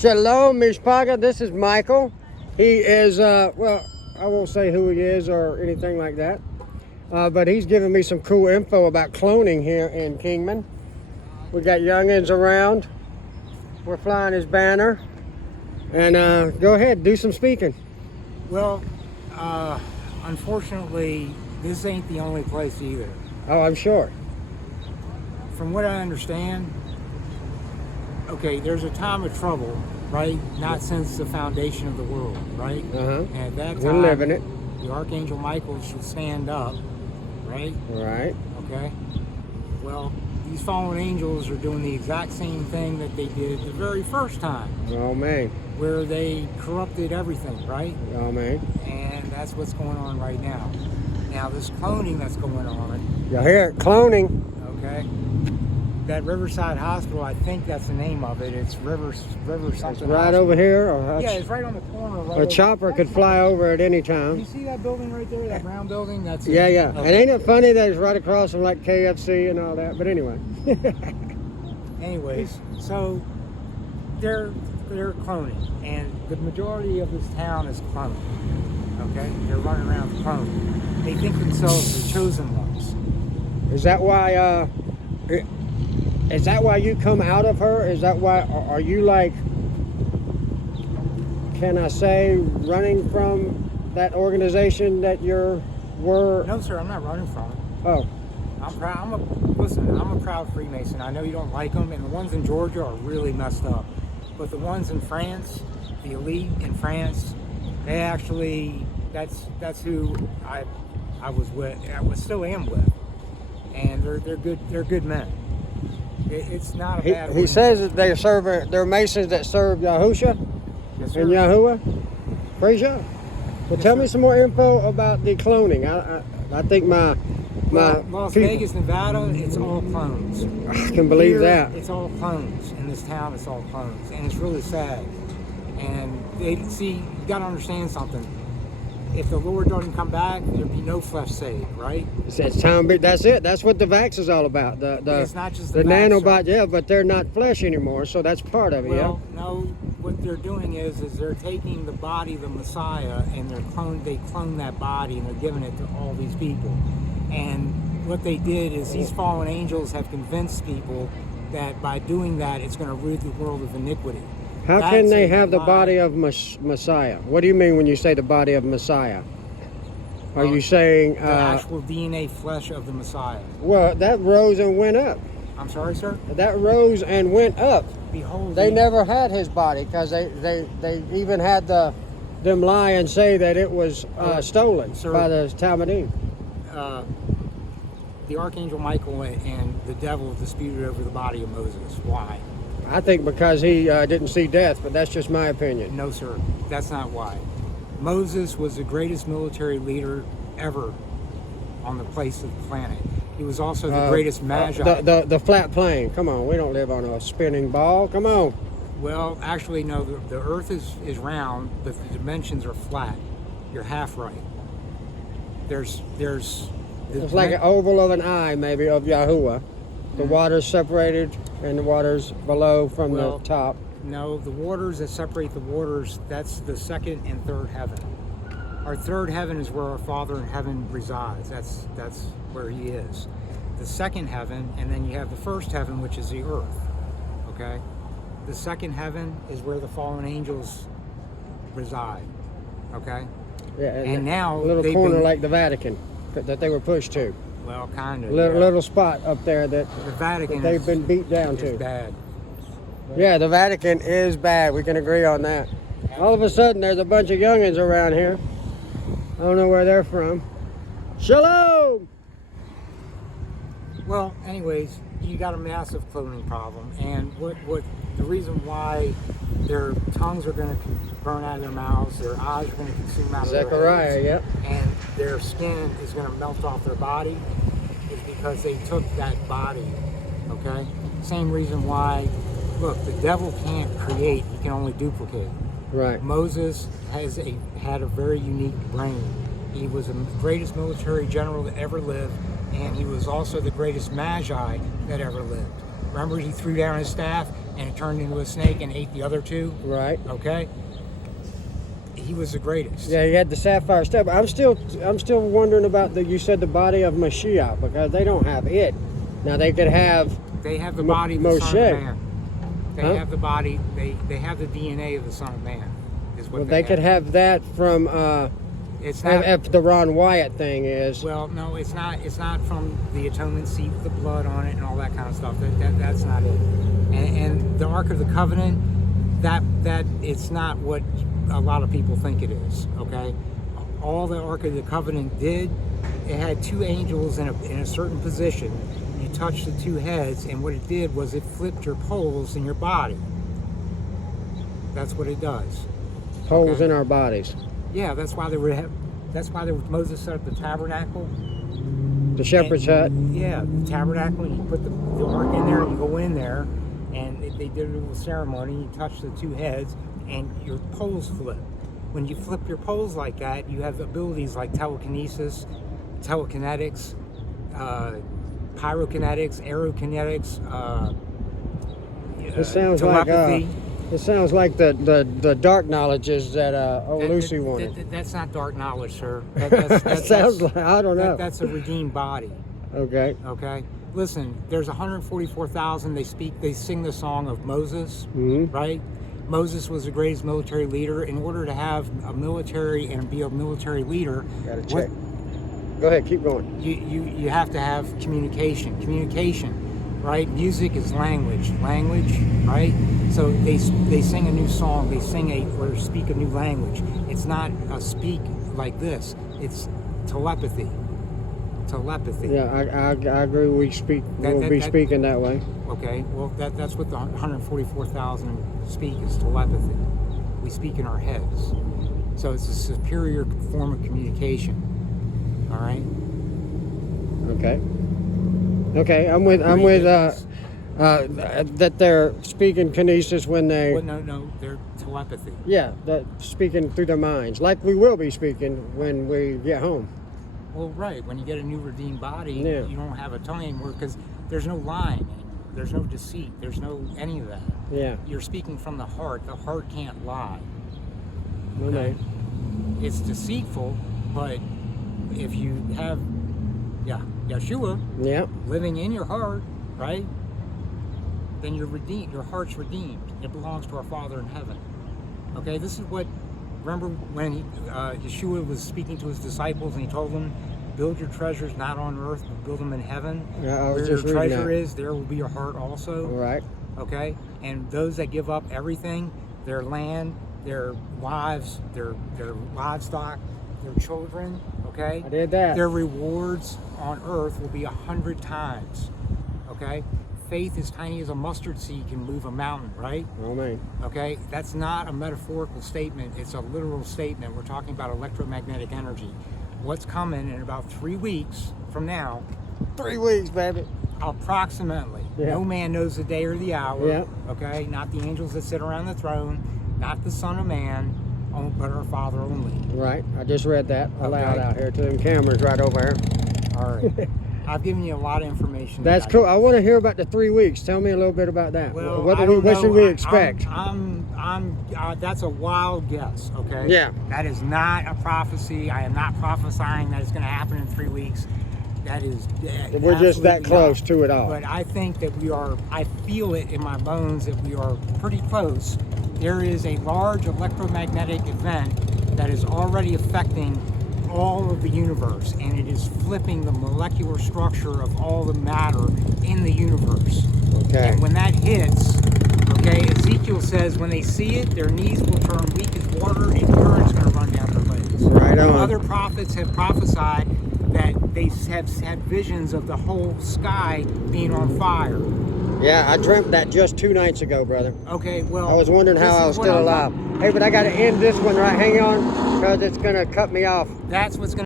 Shalom, Mishpaga. This is Michael. He is, well, I won't say who he is or anything like that, but he's giving me some cool info about cloning here in Kingman. We got youngins around. We're flying his banner. And go ahead, do some speaking. Well, unfortunately, this ain't the only place either. Oh, I'm sure. From what I understand, okay, there's a time of trouble, right? Not since the foundation of the world, right? Uh-huh. And at that We're time, living it. the Archangel Michael should stand up, right? Right. Okay. Well, these fallen angels are doing the exact same thing that they did the very first time, Oh, man. where they corrupted everything, right? Oh, man. And that's what's going on right now. Now, this cloning that's going on, You hear it? Cloning. okay? That Riverside Hospital, I think that's the name of it. It's River something. It's right Hospital. over here. Or Yeah, it's right on the corner. Right a chopper could fly over at any You time. see that building right there, that brown building? That's it. Yeah, yeah. And Okay. ain't it funny that it's right across from like KFC and all that? But anyway. Anyways, so they're cloning, and the majority of this town is cloning. Okay, they're running around cloning. They think themselves the chosen ones. Is that why? Is that why you come out of her? Is that why? Are you like? Can I say running from that organization that were? No, sir, I'm not running from it. Oh, I'm proud. I'm a proud Freemason. I know you don't like them, and the ones in Georgia are really messed up. But the ones in France, the elite in France, they actually that's who I was with. still am with, and they're good. They're good men. It's not a bad. he says that they're Masons that serve Yahusha Yes, sir. and Yahuwah. Praise Yah. But Yes, tell sir. me some more info about the cloning. I think my Las people- Vegas, Nevada, it's all clones. I can believe Here, that. It's all clones. In this town, it's all clones. And it's really sad. And you got to understand something. If the Lord doesn't come back, there'll be no flesh saved, right? It's time. That's it. That's what the vax is all about. It's not just the the vax, nanobot, yeah, but they're not flesh anymore, so that's part of it, Well, no, what they're doing is they're taking the body of the Messiah and they clone that body and they're giving it to all these people. And what they did is these fallen angels have convinced people that by doing that, it's going to rid the world of iniquity. yeah. How That's can they a have the lie. body of Messiah? What do you mean when you say the body of Messiah? Are Well, you saying, The actual DNA flesh of the Messiah. well, that rose and went up? I'm sorry, sir? That rose and went up. Behold, They never had his body because they even had them lie and say that it was stolen Sir. by the Talmudim. the Archangel Michael and the devil disputed over the body of Moses. Why? I think because he didn't see death, but that's just my opinion. No, sir. That's not why. Moses was the greatest military leader ever on the face of the planet. He was also the greatest magi. The flat plane. Come on, we don't live on a spinning ball. Come on. Well, actually, no. The Earth is round, but the dimensions are flat. You're half right. There's It's like an oval of an eye, maybe, of Yahuwah. The water's separated, and the water's below from the top. No, the waters that separate the waters, that's the second and third heaven. Our third heaven is where our Father in heaven resides. That's where he is. The second heaven, and then you have the first heaven, which is the earth. Okay? The second heaven is where the fallen angels reside. Okay? Yeah, And now a little they've corner been- like the Vatican that they were pushed to. Well, kind of. Little spot up there that The Vatican they've been beat down is to. bad. Yeah, the Vatican is bad. We can agree on that. All of a sudden, there's a bunch of youngins around here. I don't know where they're from. Shalom! Well, anyways, you got a massive cloning problem, and what the reason why their tongues are going to burn out of their mouths, their eyes are going to consume out of their Zechariah, heads, yep. and their skin is going to melt off their body, is because they took that body. Okay, same reason why. Look, the devil can't create; he can only duplicate. Right. Moses had a very unique brain. He was the greatest military general that ever lived, and he was also the greatest magi that ever lived. Remember, he threw down his staff and it turned into a snake and ate the other two. Right. Okay. He was the greatest. Yeah, he had the sapphire step. I'm still wondering about you said the body of Mashiach, because they don't have it. Now they could have. They have the body of the Moshe. Son of Man. They Huh? have the body. They have the DNA of the Son of Man. Is what Well, they could have that from. It's not. If the Ron Wyatt thing is. Well, no, it's not. It's not from the atonement seat with the blood on it and all that kind of stuff. That's not it. And the Ark of the Covenant, that it's not what a lot of people think it is. Okay, all the Ark of the Covenant did, it had two angels in a certain position. You touched the two heads, and what it did was it flipped your poles in your body. That's what it does. Holes Okay. in our bodies. Yeah, that's why Moses set up the tabernacle. The shepherd's hut. Yeah, the tabernacle, and you put the ark in there, and you go in there, and they did a little ceremony. You touch the two heads, and your poles flip. When you flip your poles like that, you have abilities like telekinesis, telekinetics, pyrokinetics, aerokinetics, It sounds telepathy. It sounds like the dark knowledges that old Lucy wanted. That's not dark knowledge, sir. That Sounds like, I don't know. That's a redeemed body. Okay. Okay. Listen, there's 144,000. They sing the song of Moses, right? Moses was the greatest military leader. In order to have a military and be a military leader, Gotta check. Go ahead, keep going. you have to have communication, right? Music is language, right? So they sing a new song, they speak a new language. It's not a speak like this, it's telepathy. Yeah, I agree. We'll be speaking that way. Okay, well that's what the 144,000 speak, is telepathy. We speak in our heads. So it's a superior form of communication. All right. Okay. I'm with that they're speaking kinesis when they. Well, no, they're telepathy. Yeah, that speaking through their minds, like we will be speaking when we get home. Well, right. When you get a new redeemed body, Yeah. you don't have a tongue anymore, because there's no lying anymore. There's no deceit. There's no any of that. Yeah. You're speaking from the heart. The heart can't lie. Okay. It's deceitful, but if you have, Yeshua Yeah. living in your heart, right? Then you're redeemed. Your heart's redeemed. It belongs to our Father in heaven. Okay. This is what. Remember when Yeshua was speaking to his disciples and he told them, build your treasures not on earth, but build them in heaven. Yeah, I was Where just your reading treasure that. is, there will be your heart also. Right. Okay? And those that give up everything, their land, their wives, their livestock, their children, okay? I did that. Their rewards on earth will be 100 times. Okay? Faith as tiny as a mustard seed can move a mountain, right? Amen. Okay, that's not a metaphorical statement, it's a literal statement. We're talking about electromagnetic energy. What's coming in about 3 weeks from now, 3 weeks, baby. approximately. Yeah. No man knows the day or the hour. Yeah. Okay, not the angels that sit around the throne, not the Son of Man, but our Father only. Right. I just read that aloud Okay. out here to them cameras right over here. All right. I've given you a lot of information. That's tonight. cool. I want to hear about the 3 weeks. Tell me a little bit about that. Well, what I don't should know. we expect? That's a wild guess, okay? Yeah. That is not a prophecy. I am not prophesying that it's going to happen in 3 weeks. That is. We're just that absolutely close not. to it all. But I think that I feel it in my bones that we are pretty close. There is a large electromagnetic event that is already affecting all of the universe, and it is flipping the molecular structure of all the matter in the universe. Okay. And when that hits, okay, Ezekiel says when they see it, their knees will turn weak as water and urine going to run down their legs. Right on. Other prophets have prophesied that they have had visions of the whole sky being on fire. Yeah, I dreamt that just 2 nights ago, brother. Okay, well, I was wondering how I was still alive. Hey, but I got to end this one right. Hang on, because it's going to cut me off. That's what's going